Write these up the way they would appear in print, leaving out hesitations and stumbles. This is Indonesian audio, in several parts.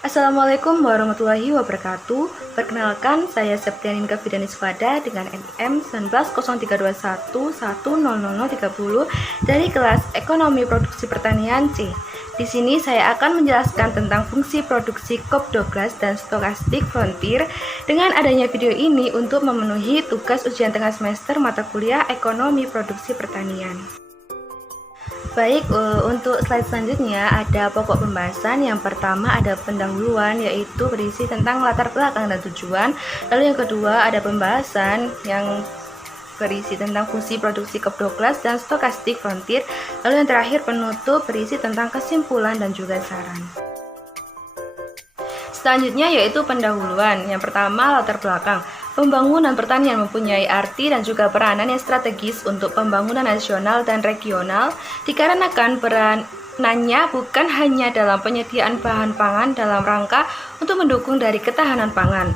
Assalamualaikum warahmatullahi wabarakatuh. Perkenalkan, saya Septianinka Fidaniswada dengan NIM 190321100030 dari kelas Ekonomi Produksi Pertanian C. Di sini saya akan menjelaskan tentang fungsi produksi COP12 dan Stochastic Frontier dengan adanya video ini untuk memenuhi tugas ujian tengah semester mata kuliah Ekonomi Produksi Pertanian. Baik, untuk slide selanjutnya ada pokok pembahasan. Yang pertama ada pendahuluan, yaitu berisi tentang latar belakang dan tujuan. Lalu yang kedua ada pembahasan yang berisi tentang fungsi produksi COP12 dan Stochastic Frontier. Lalu yang terakhir penutup berisi tentang kesimpulan dan juga saran. Selanjutnya yaitu pendahuluan. Yang pertama latar belakang. Pembangunan pertanian mempunyai arti dan juga peranan yang strategis untuk pembangunan nasional dan regional, dikarenakan peranannya bukan hanya dalam penyediaan bahan pangan dalam rangka untuk mendukung dari ketahanan pangan.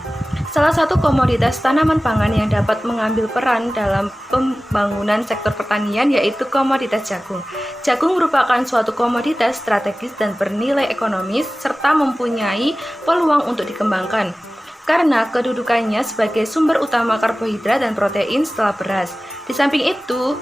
Salah satu komoditas tanaman pangan yang dapat mengambil peran dalam pembangunan sektor pertanian yaitu komoditas jagung. Jagung merupakan suatu komoditas strategis dan bernilai ekonomis serta mempunyai peluang untuk dikembangkan karena kedudukannya sebagai sumber utama karbohidrat dan protein setelah beras. Di samping itu,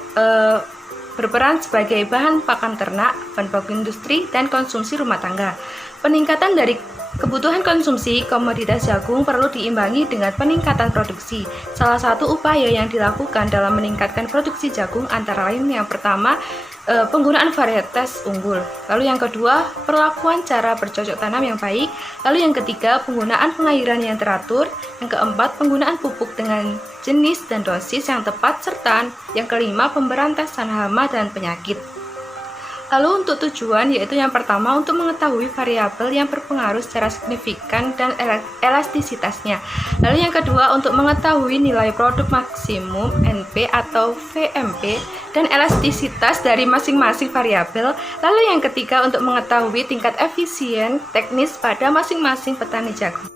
berperan sebagai bahan pakan ternak, bahan baku industri, dan konsumsi rumah tangga. Peningkatan dari kebutuhan konsumsi komoditas jagung perlu diimbangi dengan peningkatan produksi. Salah satu upaya yang dilakukan dalam meningkatkan produksi jagung antara lain yang pertama, penggunaan varietas unggul. Lalu yang kedua, perlakuan cara bercocok tanam yang baik. Lalu yang ketiga, penggunaan pengairan yang teratur. Yang keempat, penggunaan pupuk dengan jenis dan dosis yang tepat. Serta yang kelima, pemberantasan hama dan penyakit. Lalu untuk tujuan yaitu yang pertama untuk mengetahui variabel yang berpengaruh secara signifikan dan elastisitasnya. Lalu yang kedua untuk mengetahui nilai produk maksimum NP atau VMP dan elastisitas dari masing-masing variabel. Lalu yang ketiga untuk mengetahui tingkat efisien teknis pada masing-masing petani jagung.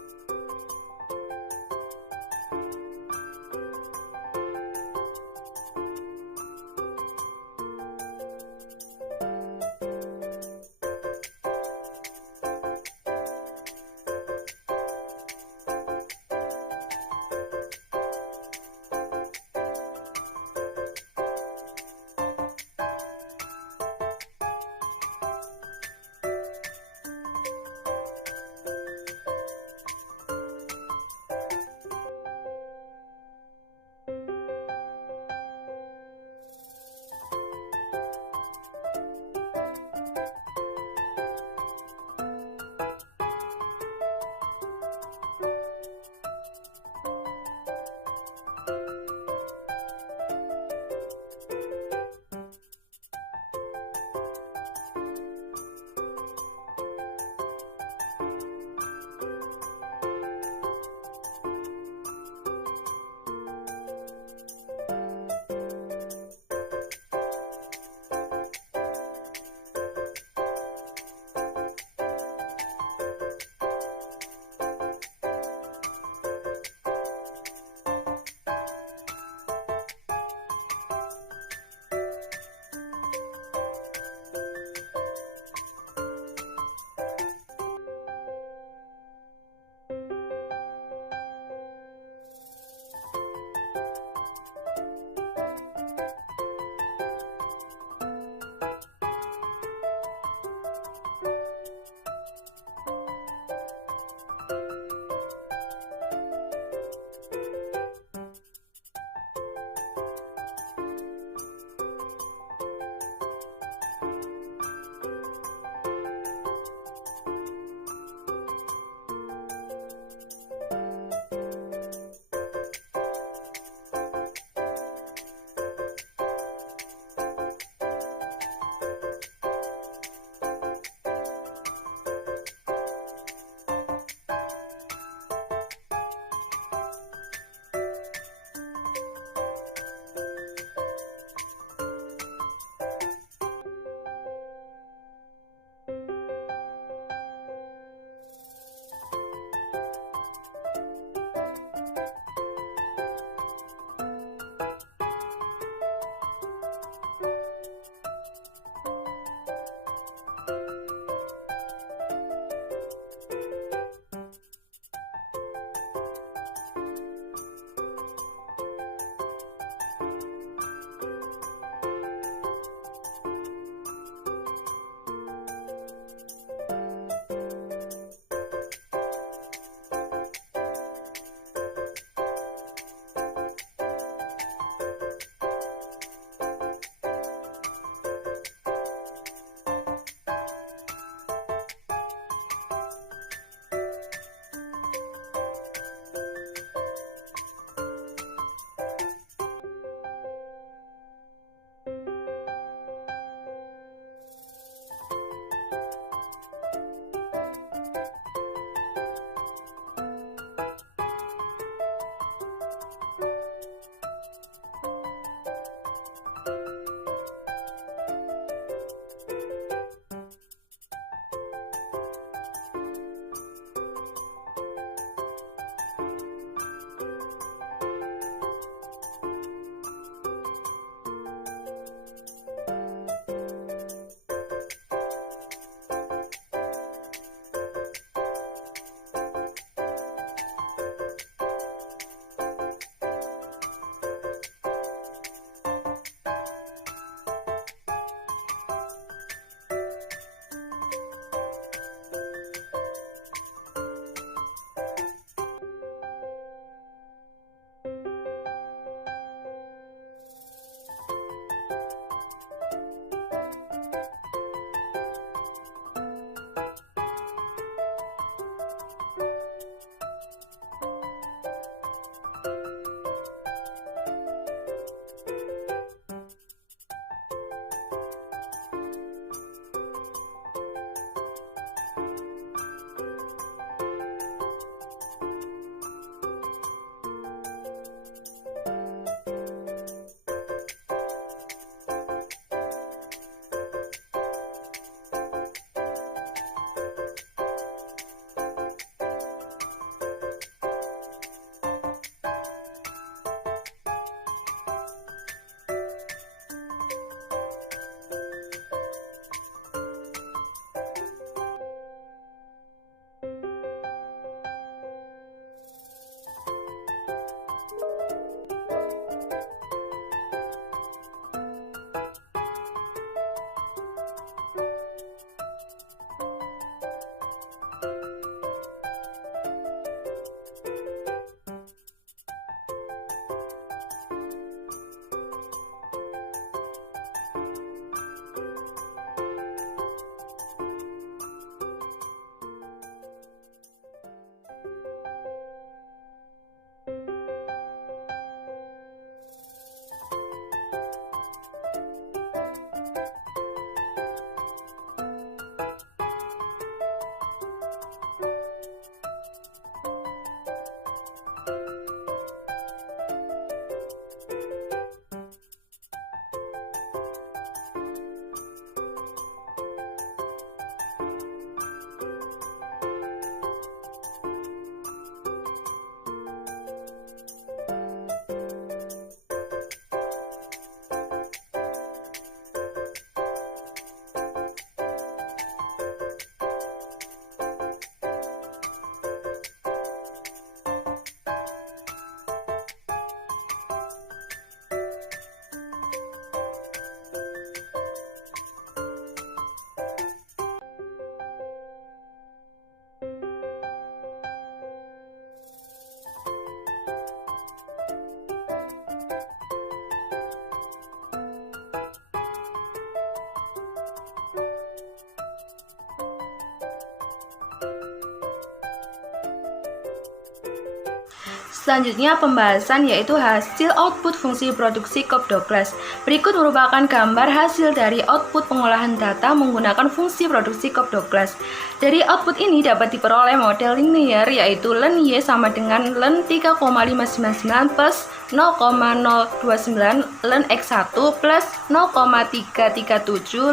Selanjutnya pembahasan yaitu hasil output fungsi produksi Cobb Douglas. Berikut merupakan gambar hasil dari output pengolahan data menggunakan fungsi produksi Cobb Douglas. Dari output ini dapat diperoleh model linear yaitu len Y sama dengan len 3,599 plus 0,029 len X1 plus 0,337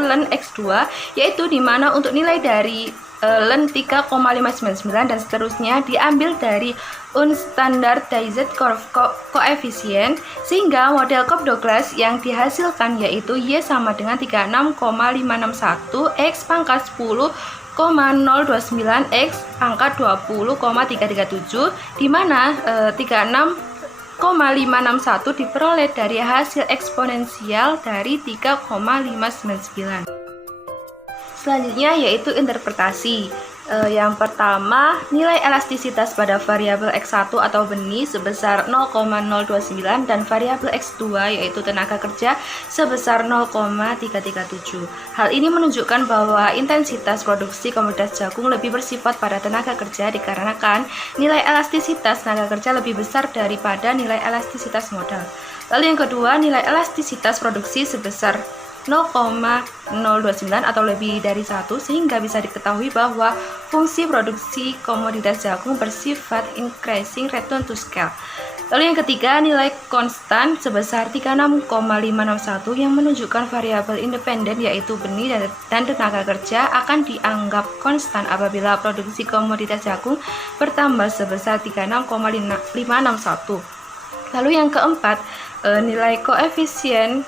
len X2, yaitu dimana untuk nilai dari len 3,599 dan seterusnya diambil dari unstandardized coefficient, sehingga model Cobb Douglas yang dihasilkan yaitu Y sama dengan 36,561 X pangkat 10,029 X pangkat 20,337, di mana 36,561 diperoleh dari hasil eksponensial dari 3,599. Selanjutnya yaitu interpretasi. Yang pertama, nilai elastisitas pada variabel X1 atau benih sebesar 0,029 dan variabel X2 yaitu tenaga kerja sebesar 0,337. Hal ini menunjukkan bahwa intensitas produksi komoditas jagung lebih bersifat pada tenaga kerja dikarenakan nilai elastisitas tenaga kerja lebih besar daripada nilai elastisitas modal. Lalu yang kedua, nilai elastisitas produksi sebesar 0,029 atau lebih dari 1, sehingga bisa diketahui bahwa fungsi produksi komoditas jagung bersifat increasing return to scale. Lalu yang ketiga, nilai konstan sebesar 36,561 yang menunjukkan variabel independen yaitu benih dan tenaga kerja akan dianggap konstan apabila produksi komoditas jagung bertambah sebesar 36,561. Lalu yang keempat, nilai koefisien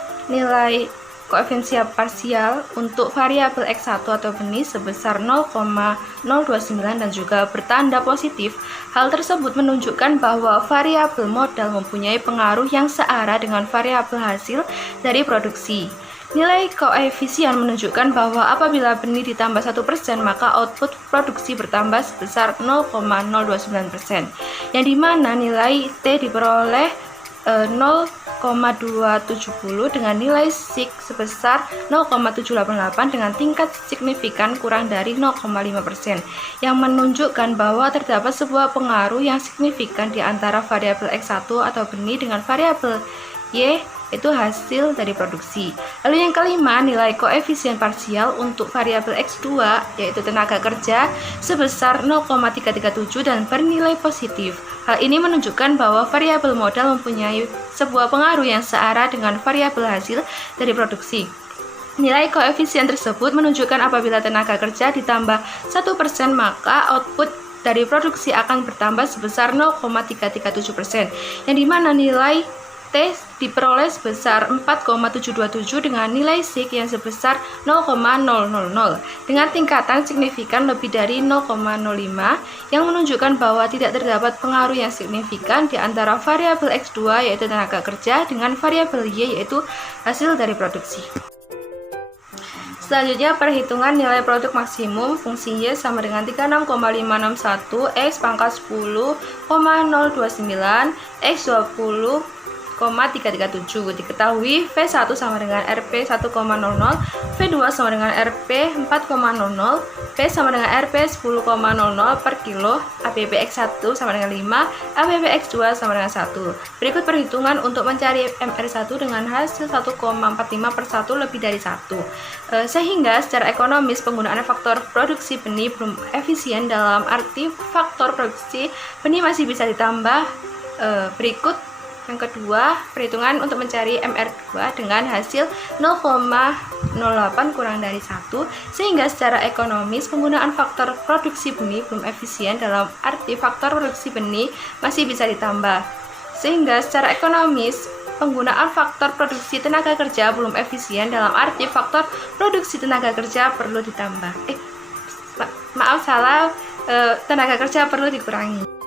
parsial untuk variabel X1 atau benih sebesar 0,029 dan juga bertanda positif. Hal tersebut menunjukkan bahwa variabel modal mempunyai pengaruh yang searah dengan variabel hasil dari produksi. Nilai koefisien menunjukkan bahwa apabila benih ditambah 1%, maka output produksi bertambah sebesar 0,029%, yang dimana nilai T diperoleh 0,270 dengan nilai sig sebesar 0,788 dengan tingkat signifikan kurang dari 0,5%, yang menunjukkan bahwa terdapat sebuah pengaruh yang signifikan di antara variabel X1 atau benih dengan variabel Y, itu hasil dari produksi. Lalu yang kelima, nilai koefisien parsial untuk variabel X2 yaitu tenaga kerja sebesar 0,337 dan bernilai positif. Hal ini menunjukkan bahwa variabel modal mempunyai sebuah pengaruh yang searah dengan variabel hasil dari produksi. Nilai koefisien tersebut menunjukkan apabila tenaga kerja ditambah 1%, maka output dari produksi akan bertambah sebesar 0,337%, yang dimana nilai T diperoleh sebesar 4,727 dengan nilai sig yang sebesar 0,000 dengan tingkatan signifikan lebih dari 0,05, yang menunjukkan bahwa tidak terdapat pengaruh yang signifikan di antara variabel X2 yaitu tenaga kerja dengan variabel Y yaitu hasil dari produksi. Selanjutnya perhitungan nilai produk maksimum fungsi Y sama dengan 36,561 X pangkat 10,029 X 20,337. Diketahui V1 sama dengan Rp 1,00, V2 sama dengan Rp 4,00, P sama dengan Rp 10,00 per kilo, APP X1 sama dengan 5, APP X2 sama dengan 1. Berikut perhitungan untuk mencari MR1 dengan hasil 1,45 per 1 lebih dari 1. Sehingga secara ekonomis penggunaan faktor produksi benih belum efisien, dalam arti faktor produksi benih masih bisa ditambah. Berikut yang kedua, perhitungan untuk mencari MR2 dengan hasil 0,08 kurang dari 1, sehingga secara ekonomis penggunaan faktor produksi benih belum efisien, dalam arti faktor produksi benih masih bisa ditambah. Sehingga secara ekonomis penggunaan faktor produksi tenaga kerja belum efisien, dalam arti faktor produksi tenaga kerja perlu ditambah. Maaf salah, tenaga kerja perlu dikurangi.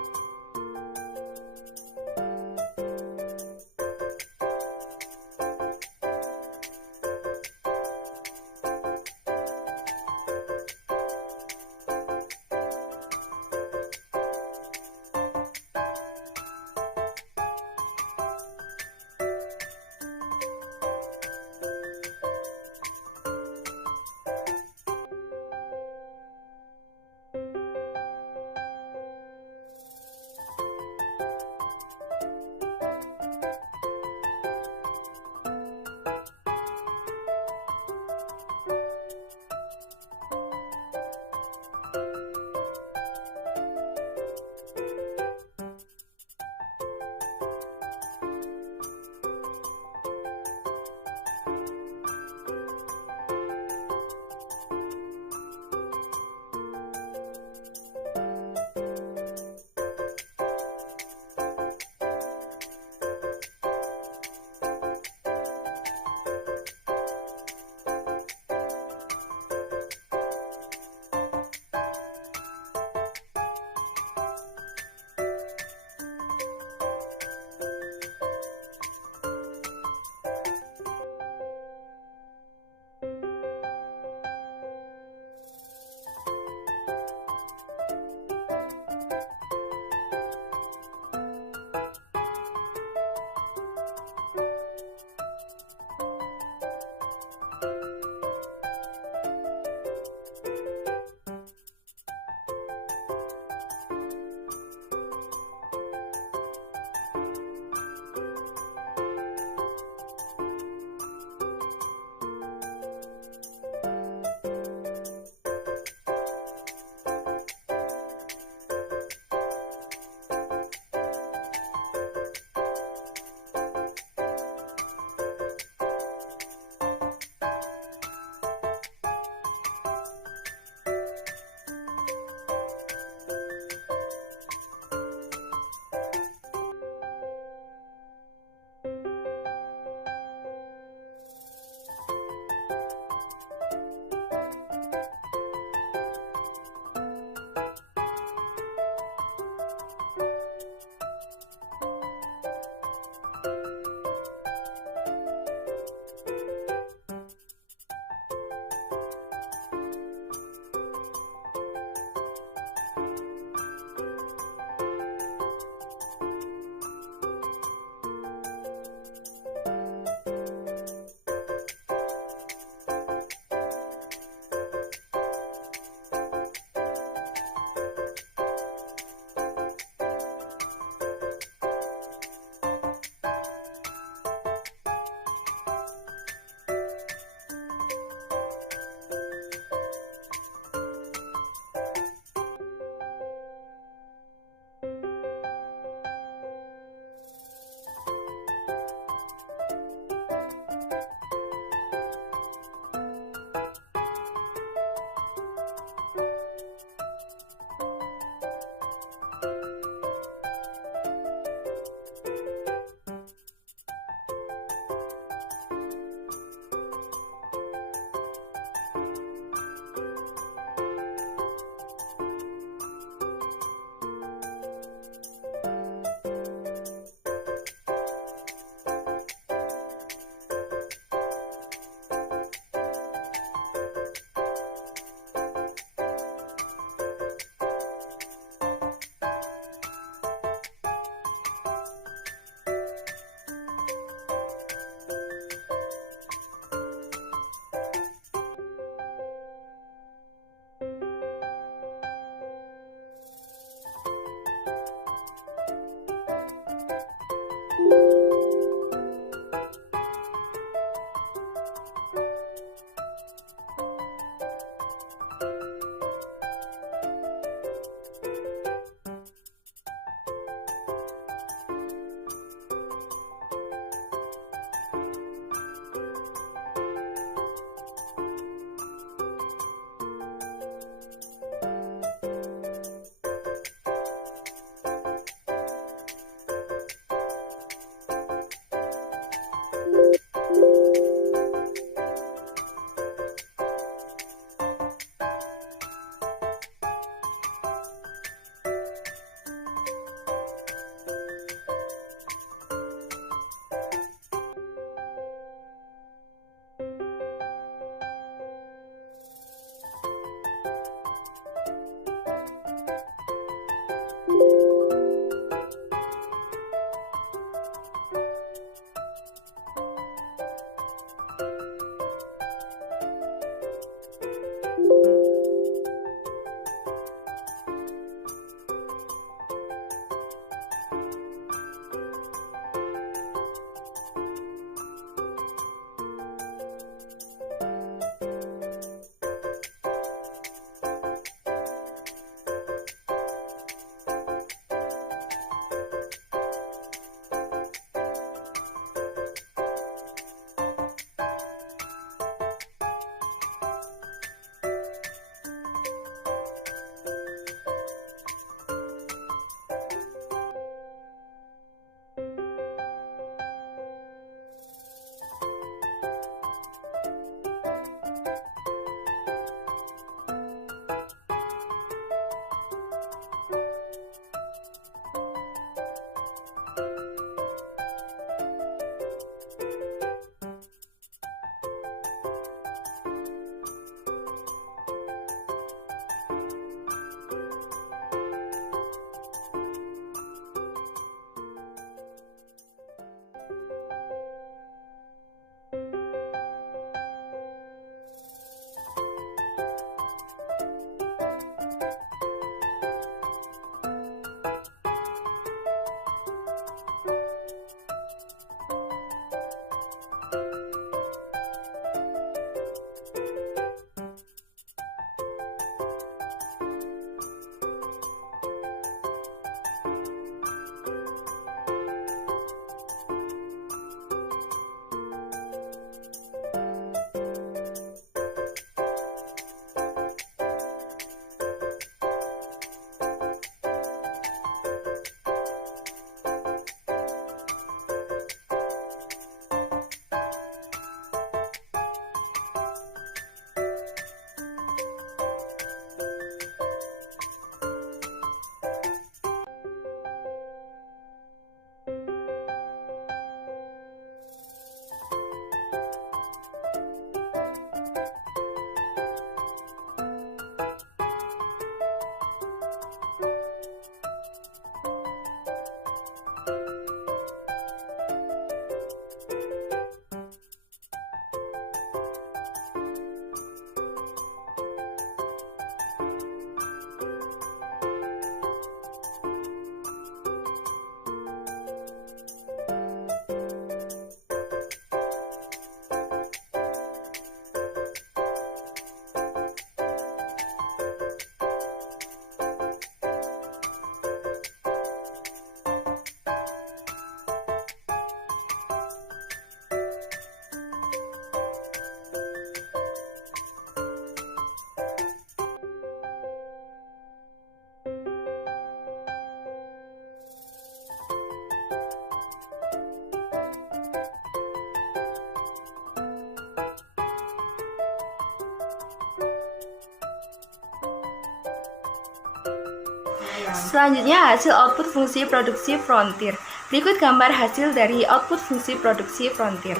Selanjutnya hasil output fungsi produksi frontier. Berikut gambar hasil dari output fungsi produksi frontier.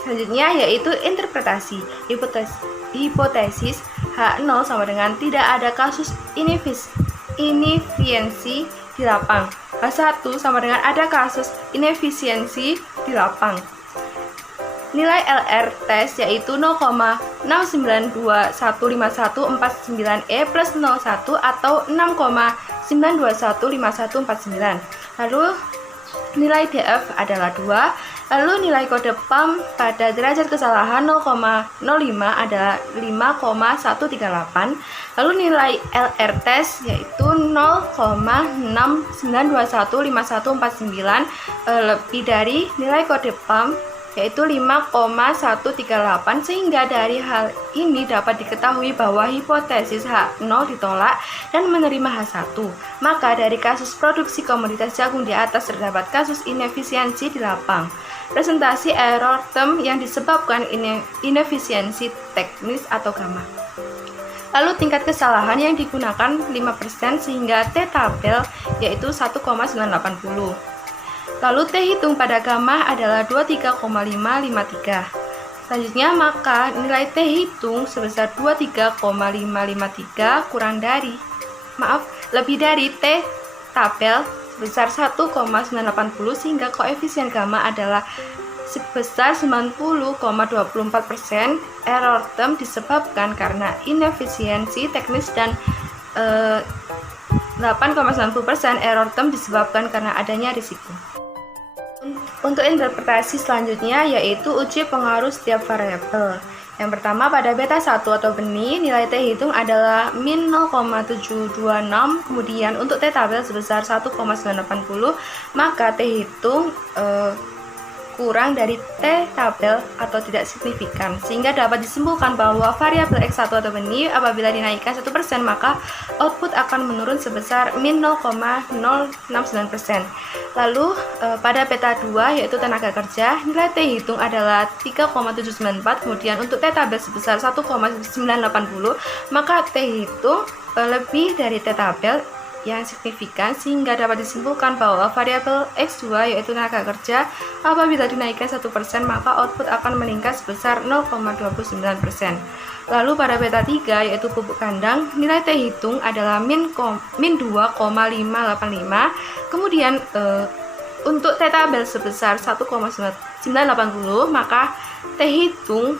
Selanjutnya yaitu interpretasi. Hipotesis H0 sama dengan tidak ada kasus inefisiensi di lapang. H1 sama dengan ada kasus inefisiensi di lapang. Nilai LR tes yaitu 0,69215149E plus 01 atau 6,9215149. Lalu nilai DF adalah 2. Lalu nilai kode PAM pada derajat kesalahan 0,05 adalah 5,138. Lalu nilai LR tes yaitu 0,69215149 lebih dari nilai kode PAM yaitu 5,138, sehingga dari hal ini dapat diketahui bahwa hipotesis H0 ditolak dan menerima H1. Maka dari kasus produksi komoditas jagung di atas terdapat kasus inefisiensi di lapang. Presentasi error term yang disebabkan inefisiensi teknis atau gamma. Lalu tingkat kesalahan yang digunakan 5% sehingga T tabel yaitu 1,980. Lalu T hitung pada gamma adalah 23,553. Selanjutnya maka nilai T hitung sebesar 23,553 lebih dari T tabel sebesar 1,980 sehingga koefisien gamma adalah sebesar 90,24%. Error term disebabkan karena inefisiensi teknis dan 8,90% error term disebabkan karena adanya risiko. Untuk interpretasi selanjutnya yaitu uji pengaruh setiap variabel. Yang pertama pada beta 1 atau benih, nilai T hitung adalah min 0,726. Kemudian untuk T tabel sebesar 1,980, maka T hitung kurang dari T tabel atau tidak signifikan, sehingga dapat disimpulkan bahwa variabel X1 atau benih apabila dinaikkan 1% maka output akan menurun sebesar min 0,069%. Lalu pada beta 2 yaitu tenaga kerja, nilai T hitung adalah 3,794, kemudian untuk T tabel sebesar 1,980 maka T hitung lebih dari T tabel yang signifikan, sehingga dapat disimpulkan bahwa variabel X2 yaitu tenaga kerja apabila dinaikkan 1% maka output akan meningkat sebesar 0,29%. Lalu pada beta 3 yaitu pupuk kandang, nilai T hitung adalah min 2,585. Kemudian untuk T tabel sebesar 1,980 maka T hitung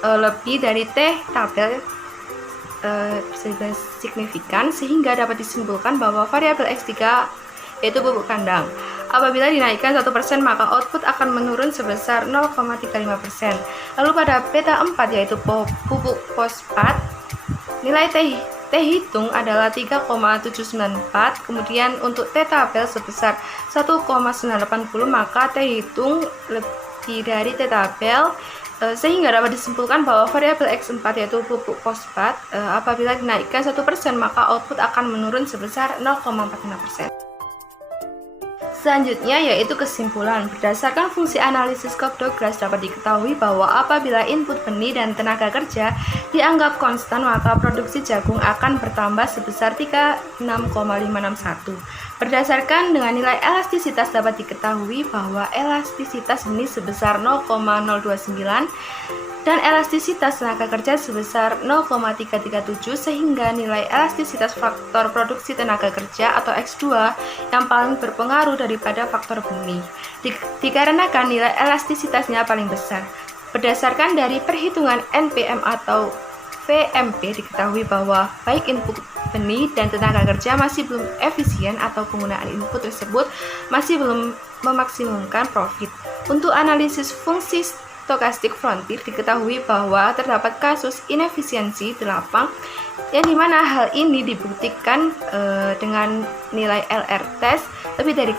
lebih dari T tabel signifikan, sehingga dapat disimpulkan bahwa variabel X3 yaitu pupuk kandang apabila dinaikkan 1% maka output akan menurun sebesar 0,35%. Lalu pada beta 4 yaitu pupuk fosfat, nilai T hitung adalah 3,794, kemudian untuk T tabel sebesar 1,980 maka T hitung lebih dari T tabel, sehingga dapat disimpulkan bahwa variabel X4 yaitu pupuk fosfat apabila dinaikkan 1% maka output akan menurun sebesar 0,46%. Selanjutnya yaitu kesimpulan. Berdasarkan fungsi analisis Cobb-Douglas dapat diketahui bahwa apabila input benih dan tenaga kerja dianggap konstan maka produksi jagung akan bertambah sebesar 36,561. Berdasarkan dengan nilai elastisitas dapat diketahui bahwa elastisitas benih sebesar 0,029 dan elastisitas tenaga kerja sebesar 0,337, sehingga nilai elastisitas faktor produksi tenaga kerja atau X2 yang paling berpengaruh daripada faktor benih, dikarenakan nilai elastisitasnya paling besar. Berdasarkan dari perhitungan NPM atau VMP diketahui bahwa baik input benih dan tenaga kerja masih belum efisien atau penggunaan input tersebut masih belum memaksimumkan profit. Untuk analisis fungsi stokastik frontier diketahui bahwa terdapat kasus inefisiensi di lapang yang dimana hal ini dibuktikan dengan nilai LR test lebih dari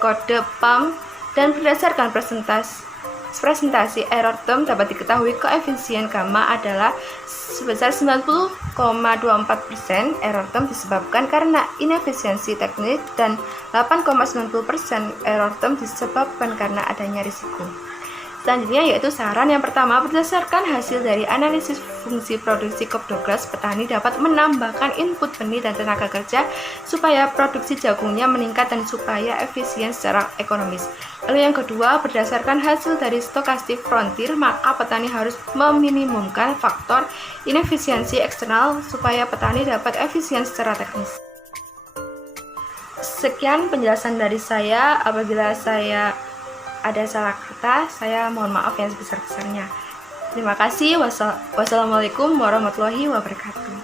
kode PAM, dan berdasarkan presentasi error term dapat diketahui koefisien gamma adalah sebesar 90,24%. Error term disebabkan karena inefisiensi teknik dan 8,90% error term disebabkan karena adanya risiko. Selanjutnya yaitu saran yang pertama, berdasarkan hasil dari analisis fungsi produksi Cobb Douglas, petani dapat menambahkan input benih dan tenaga kerja supaya produksi jagungnya meningkat dan supaya efisien secara ekonomis. Lalu yang kedua, berdasarkan hasil dari stokastik frontier, maka petani harus meminimumkan faktor inefisiensi eksternal supaya petani dapat efisien secara teknis. Sekian penjelasan dari saya. Apabila saya ada salah kata, saya mohon maaf yang sebesar-besarnya. Terima kasih. Wassalamualaikum warahmatullahi wabarakatuh.